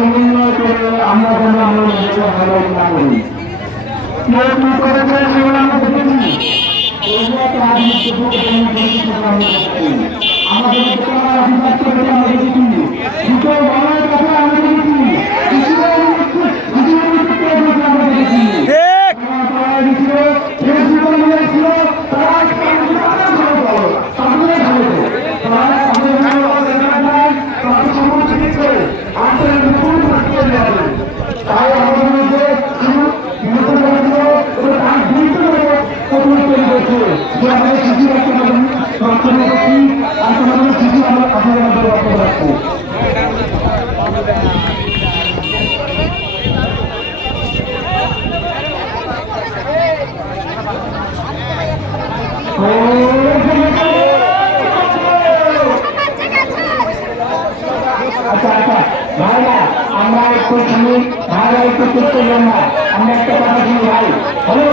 সমন্বয় করে আমরা যেন আমরা আলোচনা করি। কেউ কি করেছে সেগুলো আমরা দেখেছি। আমাদের অধিকার করে আমরা দেখেছি। দুটো বলার কথা আমরা দেখেছি। আমরা দেখেছি আমরা একটু শুনি, ভাইরা একটু করতে যান না, আমরা একটা কথা শুনি ভাই। হ্যালো